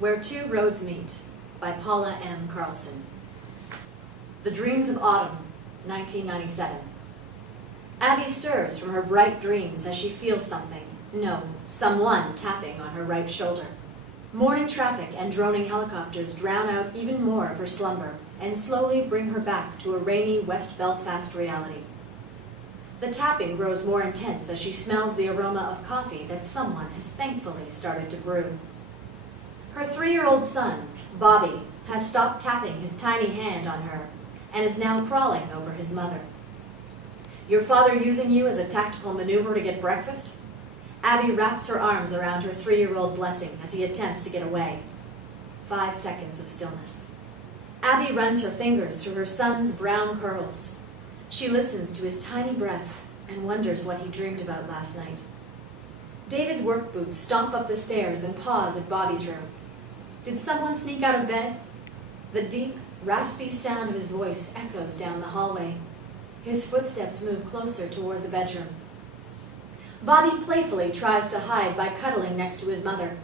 Where Two Roads Meet by Paula M. Carlson. The Dreams of Autumn, 1997. Abby stirs from her bright dreams as she feels something, no, someone tapping on her right shoulder. Morning traffic and droning helicopters drown out even more of her slumber and slowly bring her back to a rainy West Belfast reality. The tapping grows more intense as she smells the aroma of coffee that someone has thankfully started to brew. Her 3-year-old son, Bobby, has stopped tapping his tiny hand on her and is now crawling over his mother. Your father using you as a tactical maneuver to get breakfast? Abby wraps her arms around her 3-year-old blessing as he attempts to get away. 5 seconds of stillness. Abby runs her fingers through her son's brown curls. She listens to his tiny breath and wonders what he dreamed about last night. David's work boots stomp up the stairs and pause at Bobby's room. Did someone sneak out of bed? The deep, raspy sound of his voice echoes down the hallway. His footsteps move closer toward the bedroom. Bobby playfully tries to hide by cuddling next to his mother,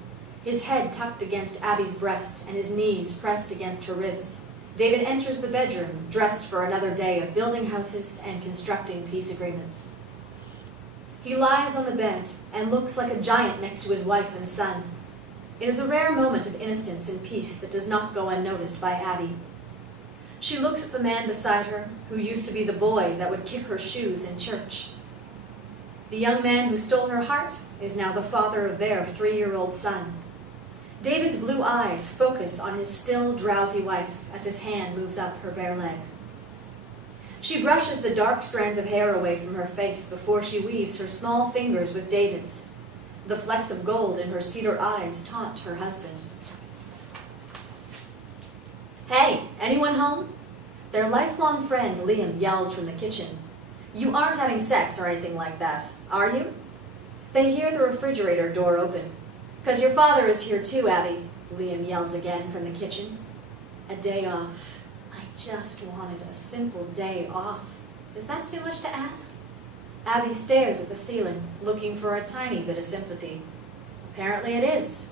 his head tucked against Abby's breast and his knees pressed against her ribs. David enters the bedroom, dressed for another day of building houses and constructing peace agreements. He lies on the bed and looks like a giant next to his wife and son. It is a rare moment of innocence and peace that does not go unnoticed by Abby. She looks at the man beside her, who used to be the boy that would kick her shoes in church. The young man who stole her heart is now the father of their 3-year-old son. David's blue eyes focus on his still drowsy wife as his hand moves up her bare leg. She brushes the dark strands of hair away from her face before she weaves her small fingers with David's. The flecks of gold in her cedar eyes taunt her husband. Hey, anyone home? Their lifelong friend Liam yells from the kitchen. You aren't having sex or anything like that, are you? They hear the refrigerator door open. 'Cause your father is here too, Abby, Liam yells again from the kitchen. A day off. I just wanted a simple day off. Is that too much to ask? Abby stares at the ceiling, looking for a tiny bit of sympathy. Apparently it is.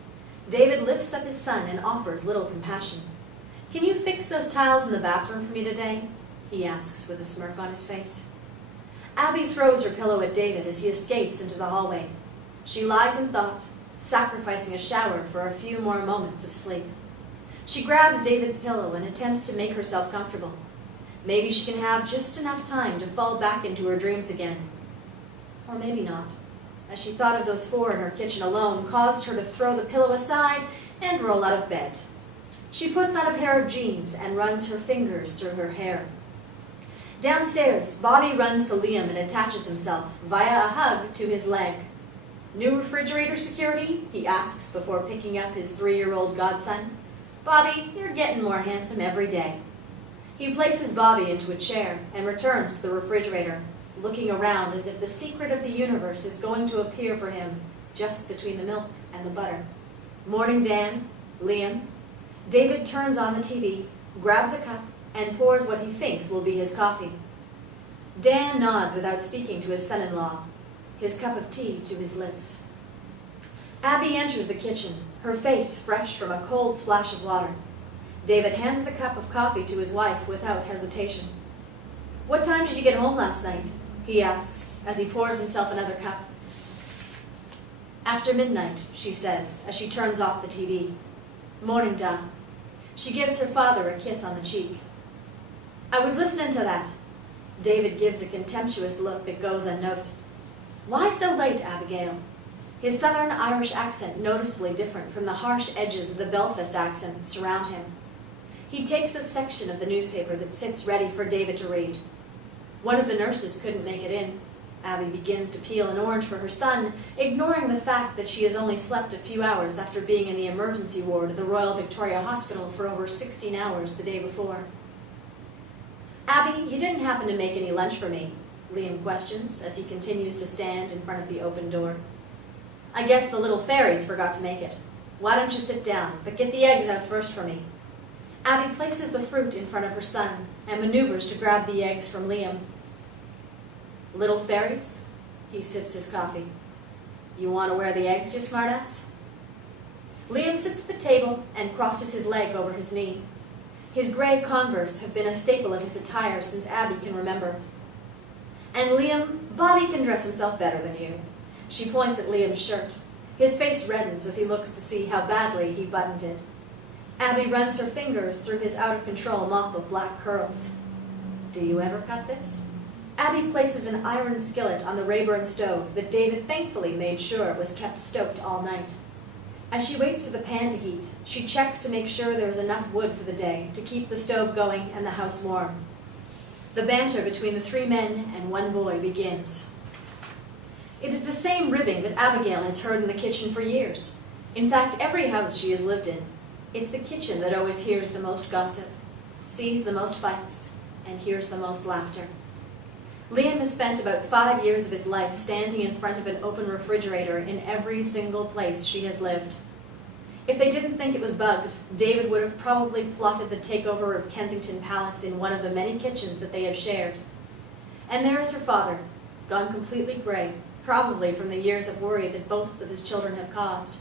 David lifts up his son and offers little compassion. Can you fix those tiles in the bathroom for me today? He asks with a smirk on his face. Abby throws her pillow at David as he escapes into the hallway. She lies in thought, sacrificing a shower for a few more moments of sleep. She grabs David's pillow and attempts to make herself comfortable. Maybe she can have just enough time to fall back into her dreams again. Or maybe not, as she thought of those 4 in her kitchen alone caused her to throw the pillow aside and roll out of bed. She puts on a pair of jeans and runs her fingers through her hair. Downstairs, Bobby runs to Liam and attaches himself, via a hug, to his leg. New refrigerator security? He asks before picking up his 3-year-old godson. Bobby, you're getting more handsome every day. He places Bobby into a chair and returns to the refrigerator, looking around as if the secret of the universe is going to appear for him just between the milk and the butter. Morning, Dan. Liam. David turns on the TV, grabs a cup, and pours what he thinks will be his coffee. Dan nods without speaking to his son-in-law, his cup of tea to his lips. Abby enters the kitchen, her face fresh from a cold splash of water. David hands the cup of coffee to his wife without hesitation. What time did you get home last night? He asks as he pours himself another cup. After midnight, she says as she turns off the TV. Morning, Da. She gives her father a kiss on the cheek. I was listening to that. David gives a contemptuous look that goes unnoticed. Why so late, Abigail? His southern Irish accent noticeably different from the harsh edges of the Belfast accent that surround him. He takes a section of the newspaper that sits ready for David to read. One of the nurses couldn't make it in. Abby begins to peel an orange for her son, ignoring the fact that she has only slept a few hours after being in the emergency ward of the Royal Victoria Hospital for over 16 hours the day before. Abby, you didn't happen to make any lunch for me? Liam questions as he continues to stand in front of the open door. I guess the little fairies forgot to make it. Why don't you sit down, but get the eggs out first for me? Abby places the fruit in front of her son and maneuvers to grab the eggs from Liam. Little fairies? He sips his coffee. You want to wear the eggs, you smartass? Liam sits at the table and crosses his leg over his knee. His gray Converse have been a staple of his attire since Abby can remember. And Liam, Bobby can dress himself better than you. She points at Liam's shirt. His face reddens as he looks to see how badly he buttoned it. Abby runs her fingers through his out-of-control mop of black curls. Do you ever cut this? Abby places an iron skillet on the Rayburn stove that David thankfully made sure was kept stoked all night. As she waits for the pan to heat, she checks to make sure there is enough wood for the day to keep the stove going and the house warm. The banter between the 3 men and 1 boy begins. It is the same ribbing that Abigail has heard in the kitchen for years. In fact, every house she has lived in. It's the kitchen that always hears the most gossip, sees the most fights, and hears the most laughter. Liam has spent about 5 years of his life standing in front of an open refrigerator in every single place she has lived. If they didn't think it was bugged, David would have probably plotted the takeover of Kensington Palace in one of the many kitchens that they have shared. And there is her father, gone completely gray, probably from the years of worry that both of his children have caused.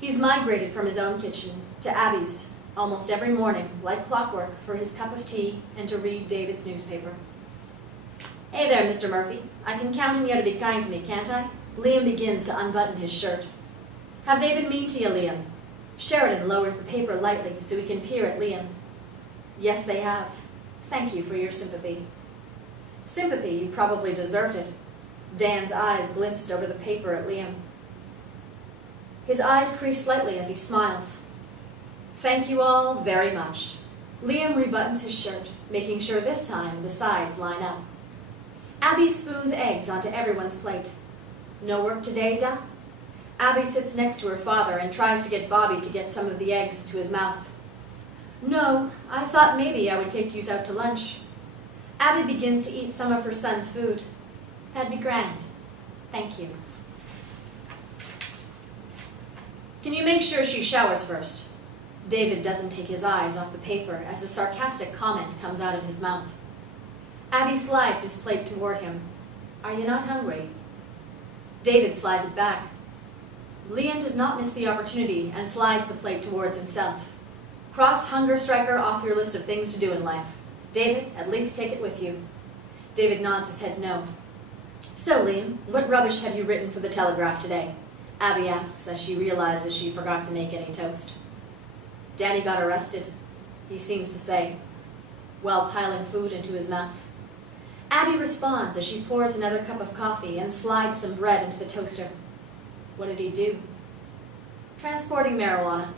He's migrated from his own kitchen to Abby's almost every morning, like clockwork, for his cup of tea and to read David's newspaper. Hey there, Mr. Murphy. I can count on you to be kind to me, can't I? Liam begins to unbutton his shirt. Have they been mean to you, Liam? Sheridan lowers the paper lightly so he can peer at Liam. Yes, they have. Thank you for your sympathy. Sympathy, you probably deserved it. Dan's eyes glimpsed over the paper at Liam. His eyes crease slightly as he smiles. Thank you all very much. Liam rebuttons his shirt, making sure this time the sides line up. Abby spoons eggs onto everyone's plate. No work today, Da? Abby sits next to her father and tries to get Bobby to get some of the eggs into his mouth. No, I thought maybe I would take yous out to lunch. Abby begins to eat some of her son's food. That'd be grand. Thank you. Can you make sure she showers first? David doesn't take his eyes off the paper as a sarcastic comment comes out of his mouth. Abby slides his plate toward him. Are you not hungry? David slides it back. Liam does not miss the opportunity and slides the plate towards himself. Cross hunger striker off your list of things to do in life. David, at least take it with you. David nods his head no. So, Liam, what rubbish have you written for the Telegraph today? Abby asks as she realizes she forgot to make any toast. Danny got arrested, he seems to say, while piling food into his mouth. Abby responds as she pours another cup of coffee and slides some bread into the toaster. What did he do? Transporting marijuana.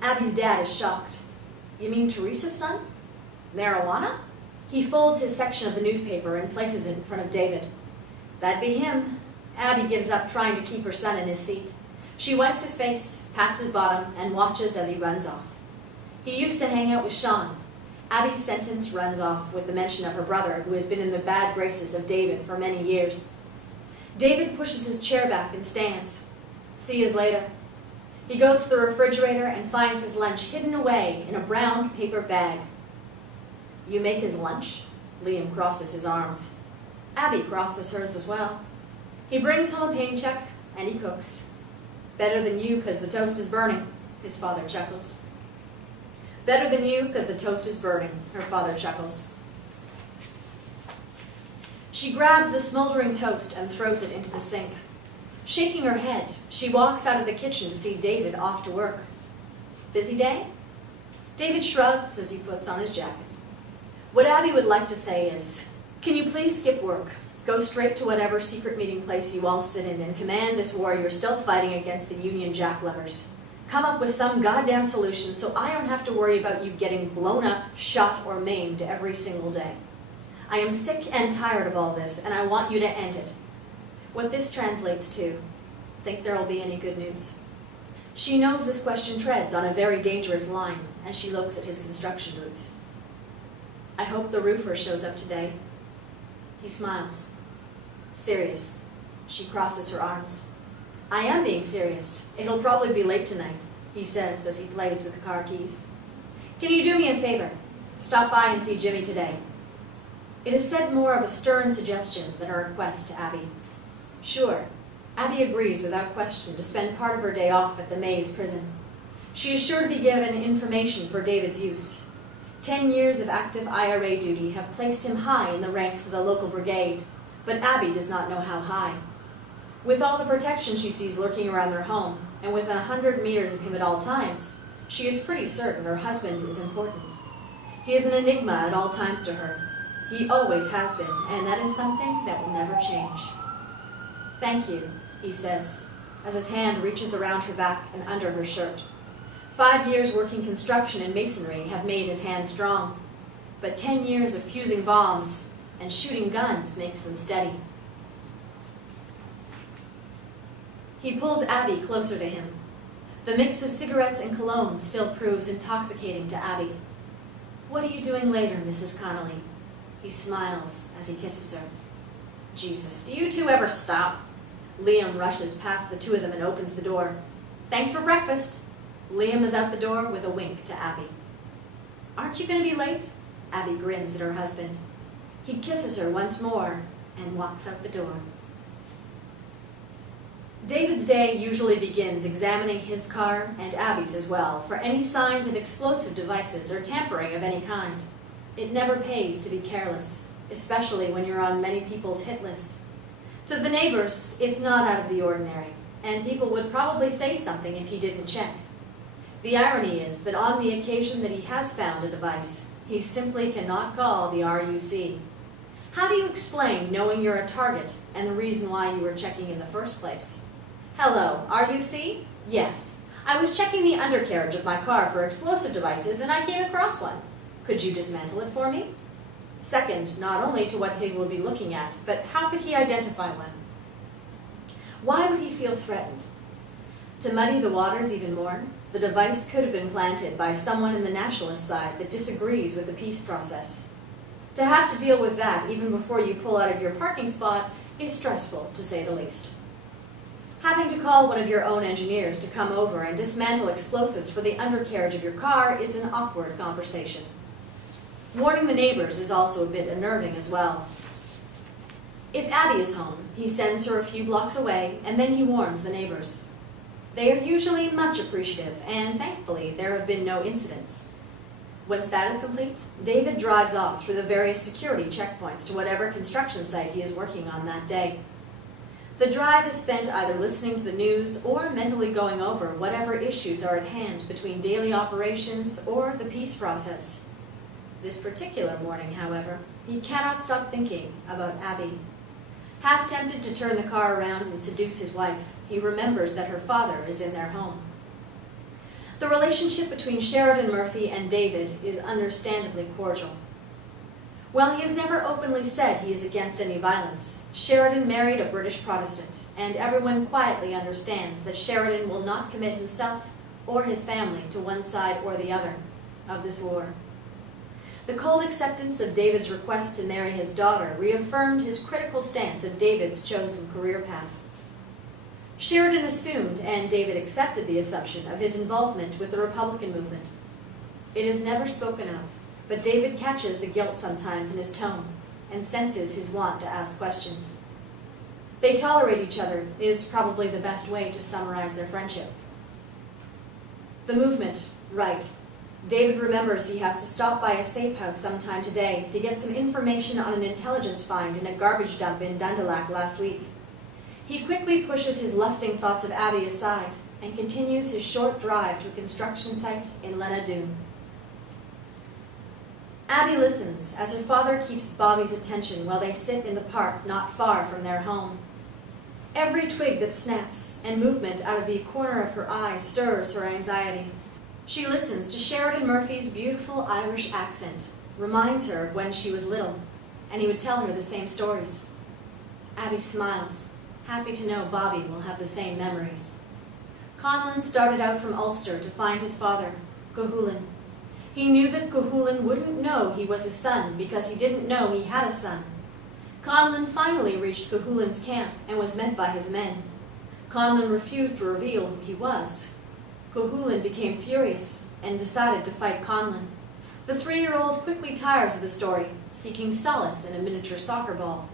Abby's dad is shocked. You mean Teresa's son? Marijuana? He folds his section of the newspaper and places it in front of David. That'd be him. Abby gives up trying to keep her son in his seat. She wipes his face, pats his bottom, and watches as he runs off. He used to hang out with Sean. Abby's sentence runs off with the mention of her brother, who has been in the bad graces of David for many years. David pushes his chair back and stands. See you later. He goes to the refrigerator and finds his lunch hidden away in a brown paper bag. You make his lunch? Liam crosses his arms. Abby crosses hers as well. He brings home a paycheck and he cooks. Better than you because the toast is burning, his father chuckles. Better than you because the toast is burning, her father chuckles. She grabs the smoldering toast and throws it into the sink. Shaking her head, she walks out of the kitchen to see David off to work. Busy day? David shrugs as he puts on his jacket. What Abby would like to say is, can you please skip work? Go straight to whatever secret meeting place you all sit in and command this war you're still fighting against the Union jacklevers. Come up with some goddamn solution so I don't have to worry about you getting blown up, shot, or maimed every single day. I am sick and tired of all this, and I want you to end it. What this translates to, think there'll be any good news? She knows this question treads on a very dangerous line as she looks at his construction boots. I hope the roofer shows up today. He smiles. Serious. She crosses her arms. I am being serious. It'll probably be late tonight, he says as he plays with the car keys. Can you do me a favor? Stop by and see Jimmy today. It is said more of a stern suggestion than a request to Abby. Sure. Abby agrees without question to spend part of her day off at the Maze prison. She is sure to be given information for David's use. 10 years of active IRA duty have placed him high in the ranks of the local brigade, but Abby does not know how high. With all the protection she sees lurking around their home, and within 100 meters of him at all times, she is pretty certain her husband is important. He is an enigma at all times to her. He always has been, and that is something that will never change. "Thank you," he says, as his hand reaches around her back and under her shirt. 5 years working construction and masonry have made his hands strong, but 10 years of fusing bombs and shooting guns makes them steady. He pulls Abby closer to him. The mix of cigarettes and cologne still proves intoxicating to Abby. "What are you doing later, Mrs. Connolly?" He smiles as he kisses her. "Jesus, do you two ever stop?" Liam rushes past the two of them and opens the door. "Thanks for breakfast." Liam is out the door with a wink to Abby. "Aren't you going to be late?" Abby grins at her husband. He kisses her once more and walks out the door. David's day usually begins examining his car, and Abby's as well, for any signs of explosive devices or tampering of any kind. It never pays to be careless, especially when you're on many people's hit list. To the neighbors, it's not out of the ordinary, and people would probably say something if he didn't check. The irony is that on the occasion that he has found a device, he simply cannot call the RUC. How do you explain knowing you're a target and the reason why you were checking in the first place? "Hello, RUC? Yes. I was checking the undercarriage of my car for explosive devices and I came across one. Could you dismantle it for me?" Second, not only to what he will be looking at, but how could he identify one? Why would he feel threatened? To muddy the waters even more, the device could have been planted by someone in the nationalist side that disagrees with the peace process. To have to deal with that even before you pull out of your parking spot is stressful, to say the least. Having to call one of your own engineers to come over and dismantle explosives for the undercarriage of your car is an awkward conversation. Warning the neighbors is also a bit unnerving as well. If Abby is home, he sends her a few blocks away and then he warns the neighbors. They are usually much appreciative, and thankfully there have been no incidents. Once that is complete, David drives off through the various security checkpoints to whatever construction site he is working on that day. The drive is spent either listening to the news or mentally going over whatever issues are at hand between daily operations or the peace process. This particular morning, however, he cannot stop thinking about Abby. Half tempted to turn the car around and seduce his wife, he remembers that her father is in their home. The relationship between Sheridan Murphy and David is understandably cordial. While he has never openly said he is against any violence, Sheridan married a British Protestant, and everyone quietly understands that Sheridan will not commit himself or his family to one side or the other of this war. The cold acceptance of David's request to marry his daughter reaffirmed his critical stance of David's chosen career path. Sheridan assumed, and David accepted the assumption, of his involvement with the Republican movement. It is never spoken of, but David catches the guilt sometimes in his tone and senses his want to ask questions. They tolerate each other is probably the best way to summarize their friendship. The movement, right. David remembers he has to stop by a safe house sometime today to get some information on an intelligence find in a garbage dump in Dundalak last week. He quickly pushes his lusting thoughts of Abby aside and continues his short drive to a construction site in Lenadoon. Abby listens as her father keeps Bobby's attention while they sit in the park not far from their home. Every twig that snaps and movement out of the corner of her eye stirs her anxiety. She listens to Sheridan Murphy's beautiful Irish accent, reminds her of when she was little, and he would tell her the same stories. Abby smiles, happy to know Bobby will have the same memories. Conlon started out from Ulster to find his father, Cahulan. He knew that Cahulan wouldn't know he was his son because he didn't know he had a son. Conlon finally reached Cahulan's camp and was met by his men. Conlon refused to reveal who he was. Cahulan became furious and decided to fight Conlon. The 3-year-old quickly tires of the story, seeking solace in a miniature soccer ball.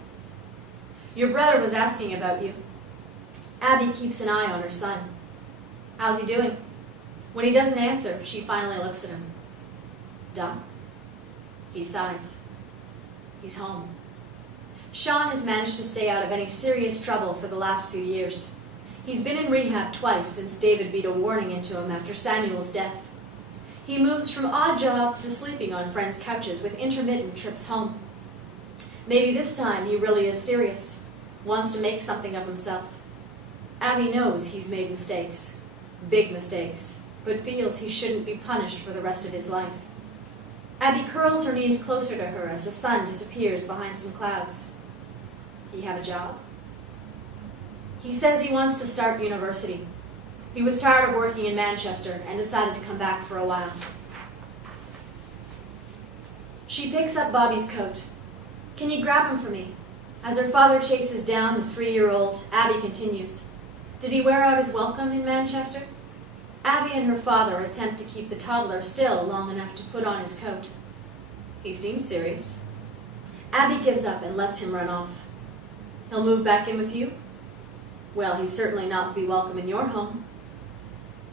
"Your brother was asking about you." Abby keeps an eye on her son. How's he doing? When he doesn't answer, she finally looks at him. Done? He sighs. He's home. Sean has managed to stay out of any serious trouble for the last few years. He's been in rehab twice since David beat a warning into him after Samuel's death. He moves from odd jobs to sleeping on friends' couches with intermittent trips home. Maybe this time he really is serious, wants to make something of himself. Abby knows he's made mistakes, big mistakes, but feels he shouldn't be punished for the rest of his life. Abby curls her knees closer to her as the sun disappears behind some clouds. He have a job? He says he wants to start university. He was tired of working in Manchester and decided to come back for a while. She picks up Bobby's coat. Can you grab him for me? As her father chases down the 3-year-old, Abby continues. Did he wear out his welcome in Manchester? Abby and her father attempt to keep the toddler still long enough to put on his coat. He seems serious. Abby gives up and lets him run off. He'll move back in with you? Well, he'd certainly not be welcome in your home.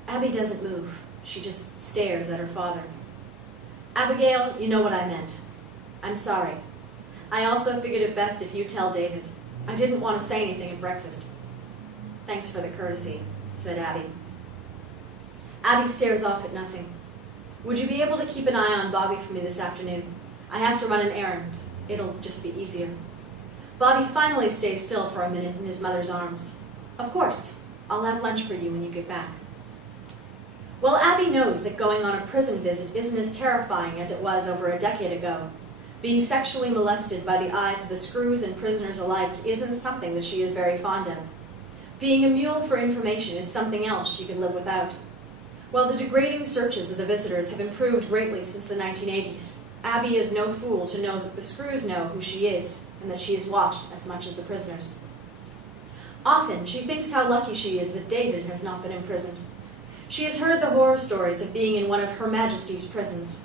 Abby doesn't move. She just stares at her father. Abigail, you know what I meant. I'm sorry. I also figured it best if you tell David. I didn't want to say anything at breakfast. Thanks for the courtesy, said Abby. Abby stares off at nothing. Would you be able to keep an eye on Bobby for me this afternoon? I have to run an errand. It'll just be easier. Bobby finally stays still for a minute in his mother's arms. Of course. I'll have lunch for you when you get back. Well, Abby knows that going on a prison visit isn't as terrifying as it was over a decade ago. Being sexually molested by the eyes of the screws and prisoners alike isn't something that she is very fond of. Being a mule for information is something else she could live without. While the degrading searches of the visitors have improved greatly since the 1980s, Abby is no fool to know that the screws know who she is and that she is watched as much as the prisoners. Often, she thinks how lucky she is that David has not been imprisoned. She has heard the horror stories of being in one of Her Majesty's prisons.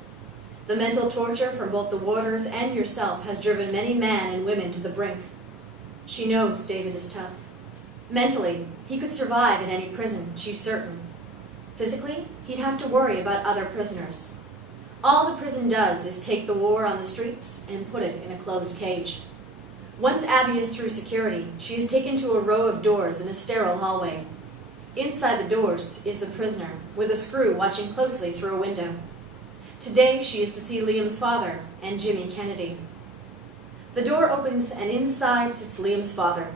The mental torture from both the warders and yourself has driven many men and women to the brink. She knows David is tough. Mentally, he could survive in any prison, she's certain. Physically, he'd have to worry about other prisoners. All the prison does is take the war on the streets and put it in a closed cage. Once Abby is through security, she is taken to a row of doors in a sterile hallway. Inside the doors is the prisoner, with a screw watching closely through a window. Today, she is to see Liam's father and Jimmy Kennedy. The door opens and inside sits Liam's father.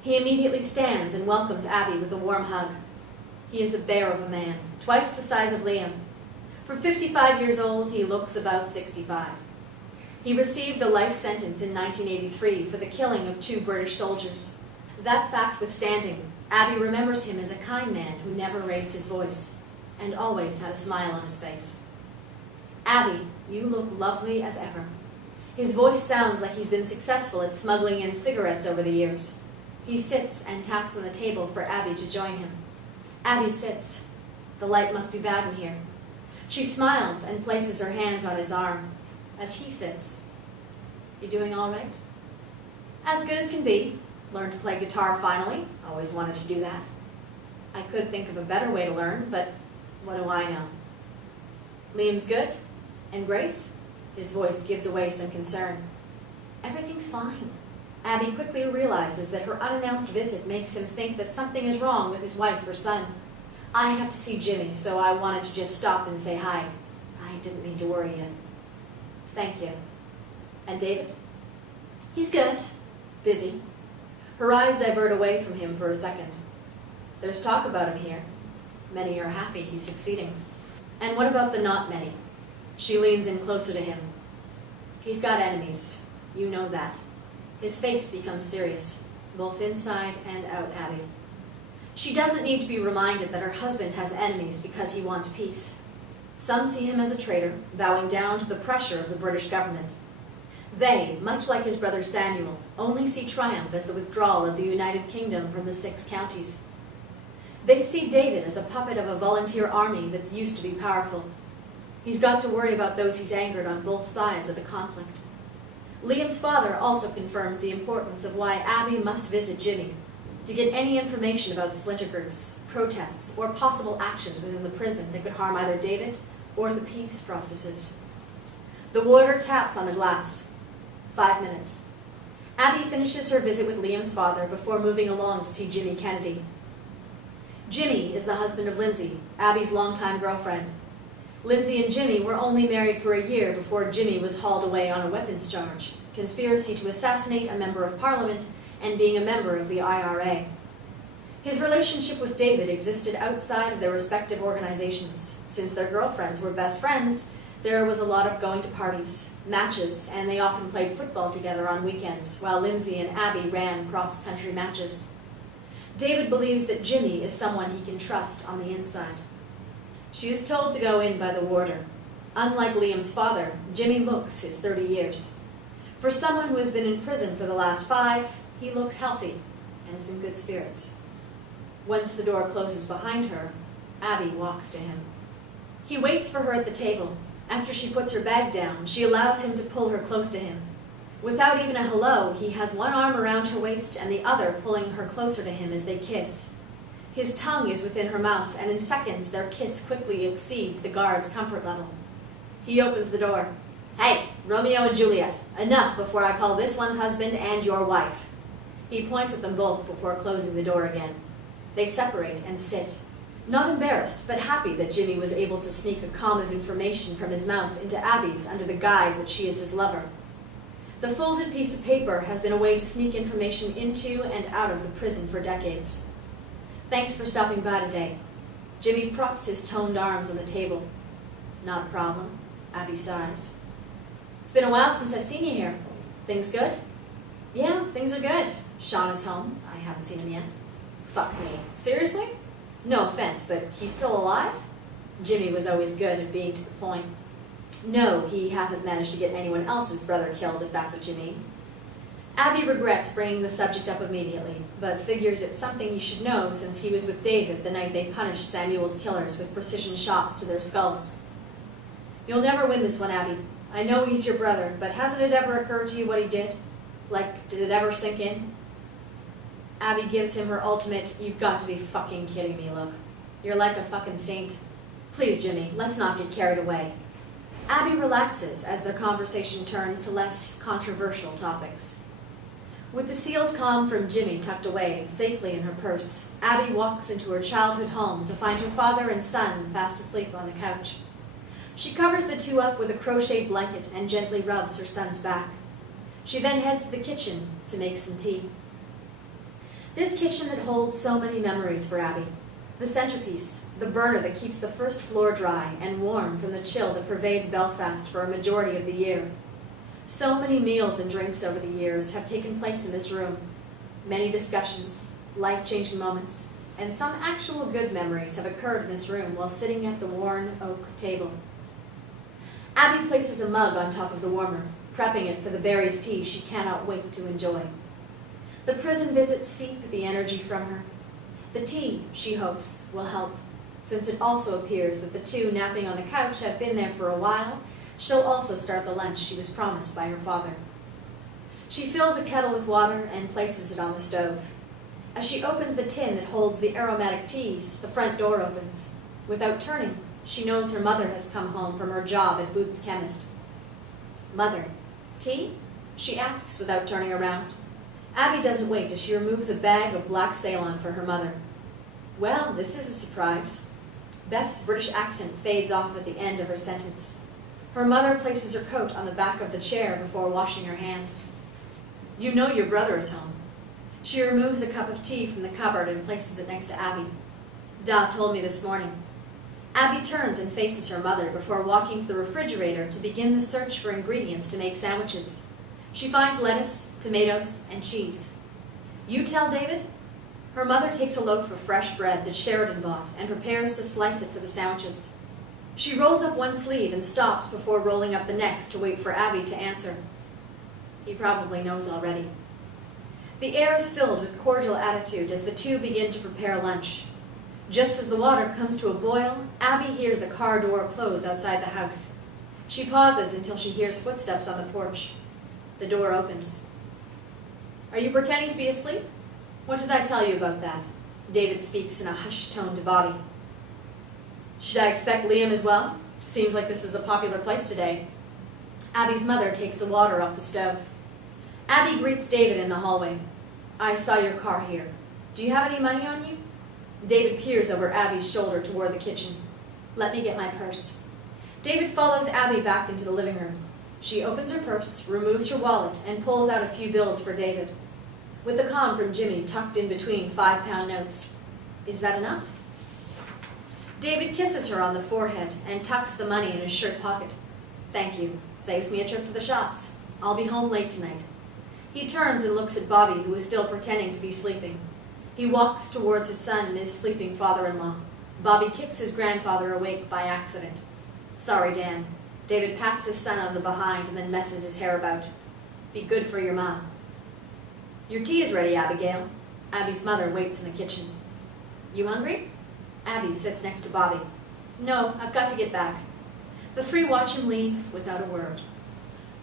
He immediately stands and welcomes Abby with a warm hug. He is a bear of a man, twice the size of Liam. For 55 years old, he looks about 65. He received a life sentence in 1983 for the killing of 2 British soldiers. That fact withstanding, Abby remembers him as a kind man who never raised his voice and always had a smile on his face. Abby, you look lovely as ever. His voice sounds like he's been successful at smuggling in cigarettes over the years. He sits and taps on the table for Abby to join him. Abby sits. The light must be bad in here. She smiles and places her hands on his arm as he sits. You doing all right? As good as can be. Learned to play guitar finally. Always wanted to do that. I could think of a better way to learn, but what do I know? Liam's good? And Grace? His voice gives away some concern. Everything's fine. Abby quickly realizes that her unannounced visit makes him think that something is wrong with his wife or son. I have to see Jimmy, so I wanted to just stop and say hi. I didn't mean to worry you. Thank you. And David? He's good. Busy. Her eyes divert away from him for a second. There's talk about him here. Many are happy he's succeeding. And what about the not many? She leans in closer to him. He's got enemies. You know that. His face becomes serious, both inside and out, Abby. She doesn't need to be reminded that her husband has enemies because he wants peace. Some see him as a traitor, bowing down to the pressure of the British government. They, much like his brother Samuel, only see triumph as the withdrawal of the United Kingdom from the 6 counties. They see David as a puppet of a volunteer army that's used to be powerful. He's got to worry about those he's angered on both sides of the conflict. Liam's father also confirms the importance of why Abby must visit Jimmy. to get any information about splinter groups, protests, or possible actions within the prison that could harm either David or the peace processes. The warder taps on the glass. 5 minutes. Abby finishes her visit with Liam's father before moving along to see Jimmy Kennedy. Jimmy is the husband of Lindsay, Abby's longtime girlfriend. Lindsay and Jimmy were only married for a year before Jimmy was hauled away on a weapons charge, conspiracy to assassinate a member of Parliament, and being a member of the IRA. His relationship with David existed outside of their respective organizations. Since their girlfriends were best friends, there was a lot of going to parties, matches, and they often played football together on weekends, while Lindsay and Abby ran cross-country matches. David believes that Jimmy is someone he can trust on the inside. She is told to go in by the warder. Unlike Liam's father, Jimmy looks his 30 years. For someone who has been in prison for the last 5, he looks healthy and is in good spirits. Once the door closes behind her, Abby walks to him. He waits for her at the table. After she puts her bag down, she allows him to pull her close to him. Without even a hello, he has one arm around her waist and the other pulling her closer to him as they kiss. His tongue is within her mouth, and in seconds their kiss quickly exceeds the guard's comfort level. He opens the door. "Hey, Romeo and Juliet, enough before I call this one's husband and your wife." He points at them both before closing the door again. They separate and sit. Not embarrassed, but happy that Jimmy was able to sneak a comm of information from his mouth into Abby's under the guise that she is his lover. The folded piece of paper has been a way to sneak information into and out of the prison for decades. "Thanks for stopping by today." Jimmy props his toned arms on the table. "Not a problem," Abby sighs. "It's been a while since I've seen you here. Things good?" "Yeah, things are good. Sean is home. I haven't seen him yet." "Fuck me. Seriously? No offense, but he's still alive?" Jimmy was always good at being to the point. "No, he hasn't managed to get anyone else's brother killed, if that's what you mean." Abby regrets bringing the subject up immediately, but figures it's something he should know since he was with David the night they punished Samuel's killers with precision shots to their skulls. "You'll never win this one, Abby. I know he's your brother, but hasn't it ever occurred to you what he did? Like, did it ever sink in?" Abby gives him her ultimate, "You've got to be fucking kidding me" look. "You're like a fucking saint. Please, Jimmy, let's not get carried away." Abby relaxes as their conversation turns to less controversial topics. With the sealed comm from Jimmy tucked away safely in her purse, Abby walks into her childhood home to find her father and son fast asleep on the couch. She covers the two up with a crocheted blanket and gently rubs her son's back. She then heads to the kitchen to make some tea. This kitchen that holds so many memories for Abby. The centerpiece, the burner that keeps the first floor dry and warm from the chill that pervades Belfast for a majority of the year. So many meals and drinks over the years have taken place in this room. Many discussions, life-changing moments, and some actual good memories have occurred in this room while sitting at the worn oak table. Abby places a mug on top of the warmer, prepping it for the berries tea she cannot wait to enjoy. The prison visits seep the energy from her. The tea, she hopes, will help, since it also appears that the two napping on the couch have been there for a while. She'll also start the lunch she was promised by her father. She fills a kettle with water and places it on the stove. As she opens the tin that holds the aromatic teas, the front door opens. Without turning, she knows her mother has come home from her job at Booth's Chemist. "Mother, tea?" she asks without turning around. Abby doesn't wait as she removes a bag of black Ceylon for her mother. "Well, this is a surprise." Beth's British accent fades off at the end of her sentence. Her mother places her coat on the back of the chair before washing her hands. "You know your brother is home." She removes a cup of tea from the cupboard and places it next to Abby. "Da told me this morning." Abby turns and faces her mother before walking to the refrigerator to begin the search for ingredients to make sandwiches. She finds lettuce, tomatoes, and cheese. "You tell David?" Her mother takes a loaf of fresh bread that Sheridan bought and prepares to slice it for the sandwiches. She rolls up one sleeve and stops before rolling up the next to wait for Abby to answer. He probably knows already. The air is filled with cordial attitude as the two begin to prepare lunch. Just as the water comes to a boil, Abby hears a car door close outside the house. She pauses until she hears footsteps on the porch. The door opens. "Are you pretending to be asleep?" What did I tell you about that? David speaks in a hushed tone to Bobby. Should I expect Liam as well? Seems like this is a popular place today. Abby's mother takes the water off the stove. Abby greets David in the hallway. I saw your car here. Do you have any money on you? David peers over Abby's shoulder toward the kitchen. Let me get my purse. David follows Abby back into the living room. She opens her purse, removes her wallet, and pulls out a few bills for David, with the com from Jimmy tucked in between 5-pound notes. Is that enough? David kisses her on the forehead and tucks the money in his shirt pocket. Thank you. Saves me a trip to the shops. I'll be home late tonight. He turns and looks at Bobby, who is still pretending to be sleeping. He walks towards his son and his sleeping father-in-law. Bobby kicks his grandfather awake by accident. Sorry, Dan. David pats his son on the behind and then messes his hair about. Be good for your mom. Your tea is ready, Abigail. Abby's mother waits in the kitchen. You hungry? Abby sits next to Bobby. No, I've got to get back. The three watch him leave without a word.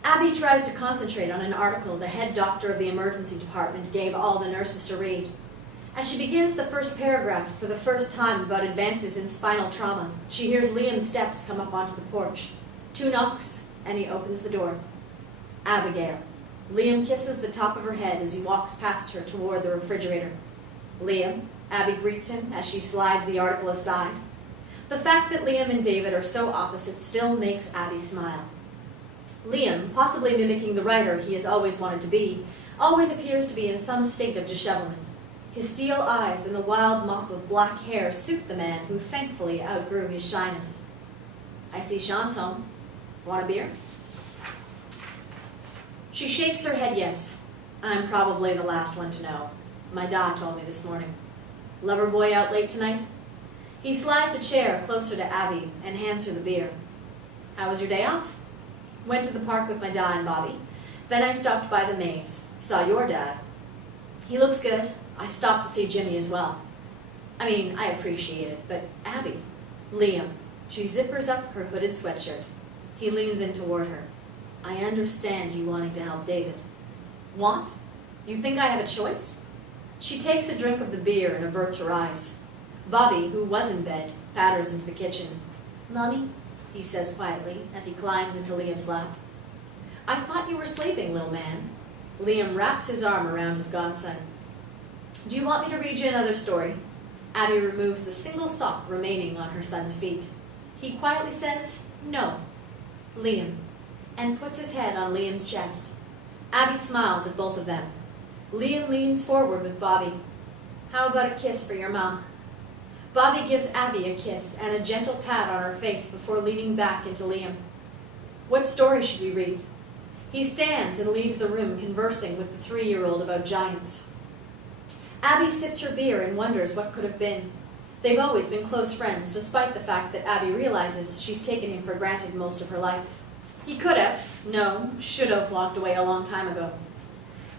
Abby tries to concentrate on an article the head doctor of the emergency department gave all the nurses to read. As she begins the first paragraph for the first time about advances in spinal trauma, she hears Liam's steps come up onto the porch. 2 knocks, and he opens the door. Abigail. Liam kisses the top of her head as he walks past her toward the refrigerator. Liam. Abby greets him as she slides the article aside. The fact that Liam and David are so opposite still makes Abby smile. Liam, possibly mimicking the writer he has always wanted to be, always appears to be in some state of dishevelment. His steel eyes and the wild mop of black hair suit the man who thankfully outgrew his shyness. I see Sean's home. Want a beer? She shakes her head yes. I'm probably the last one to know. My dad told me this morning. Lover boy out late tonight? He slides a chair closer to Abby and hands her the beer. How was your day off? Went to the park with my dad and Bobby. Then I stopped by the maze. Saw your dad. He looks good. I stopped to see Jimmy as well. I mean, I appreciate it, but Abby. Liam. She zippers up her hooded sweatshirt. He leans in toward her. I understand you wanting to help David. Want? You think I have a choice? She takes a drink of the beer and averts her eyes. Bobby, who was in bed, patters into the kitchen. Mommy, he says quietly as he climbs into Liam's lap. I thought you were sleeping, little man. Liam wraps his arm around his godson. Do you want me to read you another story? Abby removes the single sock remaining on her son's feet. He quietly says, no. Liam, and puts his head on Liam's chest. Abby smiles at both of them. Liam leans forward with Bobby. How about a kiss for your mom? Bobby gives Abby a kiss and a gentle pat on her face before leaning back into Liam. What story should we read? He stands and leaves the room conversing with the 3-year-old about giants. Abby sips her beer and wonders what could have been. They've always been close friends, despite the fact that Abby realizes she's taken him for granted most of her life. He could have, no, should have walked away a long time ago.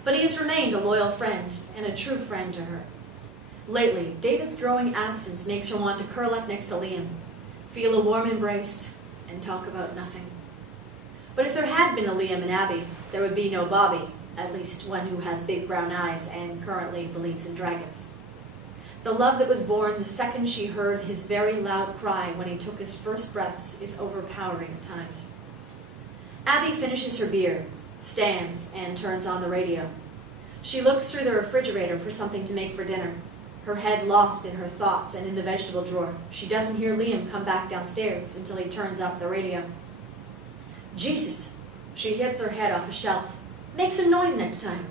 But he has remained a loyal friend and a true friend to her. Lately, David's growing absence makes her want to curl up next to Liam, feel a warm embrace, and talk about nothing. But if there had been a Liam and Abby, there would be no Bobby, at least one who has big brown eyes and currently believes in dragons. The love that was born the second she heard his very loud cry when he took his first breaths is overpowering at times. Abby finishes her beer, stands, and turns on the radio. She looks through the refrigerator for something to make for dinner, her head lost in her thoughts and in the vegetable drawer. She doesn't hear Liam come back downstairs until he turns up the radio. Jesus! She hits her head off a shelf. Make some noise next time.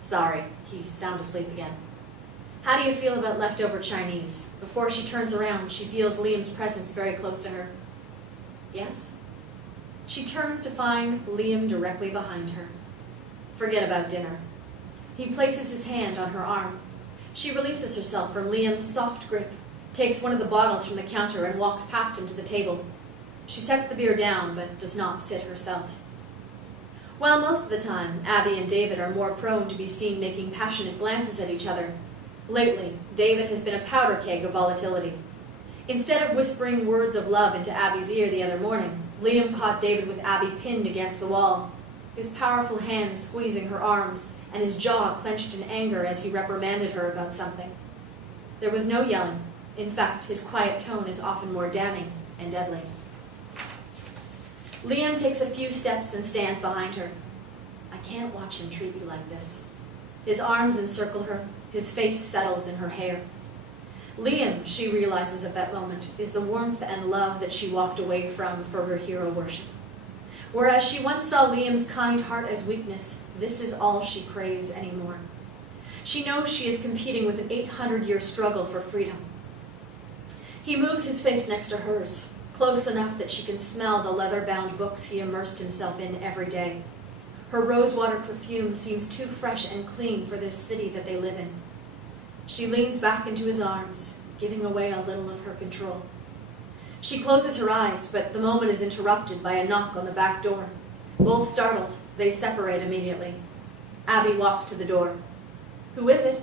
Sorry, he's sound asleep again. How do you feel about leftover Chinese? Before she turns around, she feels Liam's presence very close to her. Yes? She turns to find Liam directly behind her. Forget about dinner. He places his hand on her arm. She releases herself from Liam's soft grip, takes one of the bottles from the counter and walks past him to the table. She sets the beer down, but does not sit herself. While most of the time, Abby and David are more prone to be seen making passionate glances at each other, lately, David has been a powder keg of volatility. Instead of whispering words of love into Abby's ear the other morning, Liam caught David with Abby pinned against the wall, his powerful hands squeezing her arms, and his jaw clenched in anger as he reprimanded her about something. There was no yelling. In fact, his quiet tone is often more damning and deadly. Liam takes a few steps and stands behind her. I can't watch him treat you like this. His arms encircle her. His face settles in her hair. Liam, she realizes at that moment, is the warmth and love that she walked away from for her hero worship. Whereas she once saw Liam's kind heart as weakness, this is all she craves anymore. She knows she is competing with an 800-year struggle for freedom. He moves his face next to hers, close enough that she can smell the leather-bound books he immersed himself in every day. Her rosewater perfume seems too fresh and clean for this city that they live in. She leans back into his arms, giving away a little of her control. She closes her eyes, but the moment is interrupted by a knock on the back door. Both startled, they separate immediately. Abby walks to the door. Who is it?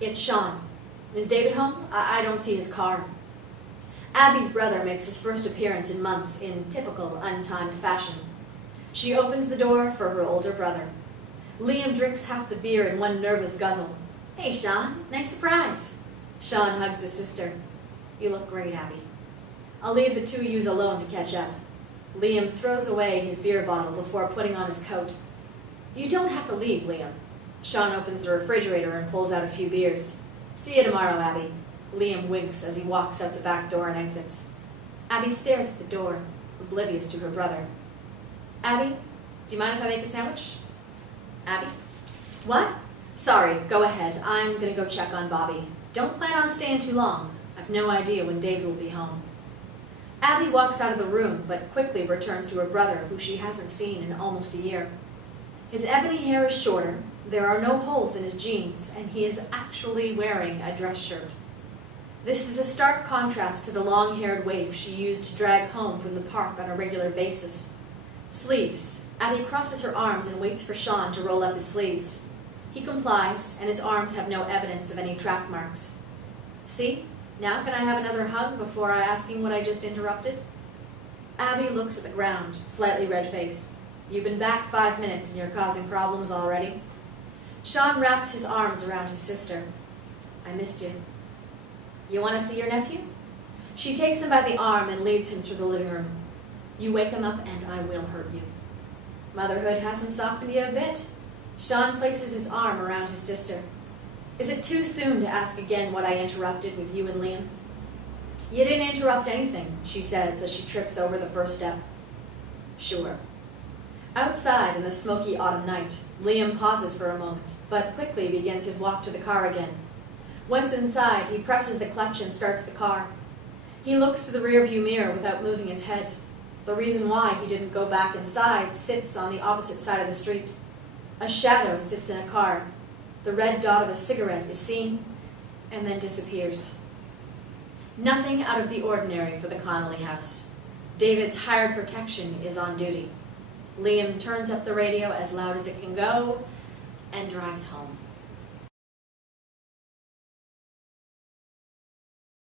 It's Sean. Is David home? I don't see his car. Abby's brother makes his first appearance in months in typical untimed fashion. She opens the door for her older brother. Liam drinks half the beer in one nervous guzzle. Hey, Sean, nice surprise. Sean hugs his sister. You look great, Abby. I'll leave the two of yous alone to catch up. Liam throws away his beer bottle before putting on his coat. You don't have to leave, Liam. Sean opens the refrigerator and pulls out a few beers. See you tomorrow, Abby. Liam winks as he walks out the back door and exits. Abby stares at the door, oblivious to her brother. Abby, do you mind if I make a sandwich? Abby? What? Sorry, go ahead. I'm going to go check on Bobby. Don't plan on staying too long. I've no idea when David will be home. Abby walks out of the room, but quickly returns to her brother, who she hasn't seen in almost a year. His ebony hair is shorter, there are no holes in his jeans, and he is actually wearing a dress shirt. This is a stark contrast to the long-haired waif she used to drag home from the park on a regular basis. Sleeves. Abby crosses her arms and waits for Sean to roll up his sleeves. He complies, and his arms have no evidence of any track marks. See? Now can I have another hug before I ask him what I just interrupted? Abby looks at the ground, slightly red-faced. You've been back 5 minutes and you're causing problems already? Sean wraps his arms around his sister. I missed you. You want to see your nephew? She takes him by the arm and leads him through the living room. You wake him up and I will hurt you. Motherhood hasn't softened you a bit. Sean places his arm around his sister. Is it too soon to ask again what I interrupted with you and Liam? You didn't interrupt anything, she says as she trips over the first step. Sure. Outside in the smoky autumn night, Liam pauses for a moment, but quickly begins his walk to the car again. Once inside, he presses the clutch and starts the car. He looks to the rearview mirror without moving his head. The reason why he didn't go back inside sits on the opposite side of the street. A shadow sits in a car. The red dot of a cigarette is seen and then disappears. Nothing out of the ordinary for the Connolly house. David's hired protection is on duty. Liam turns up the radio as loud as it can go and drives home.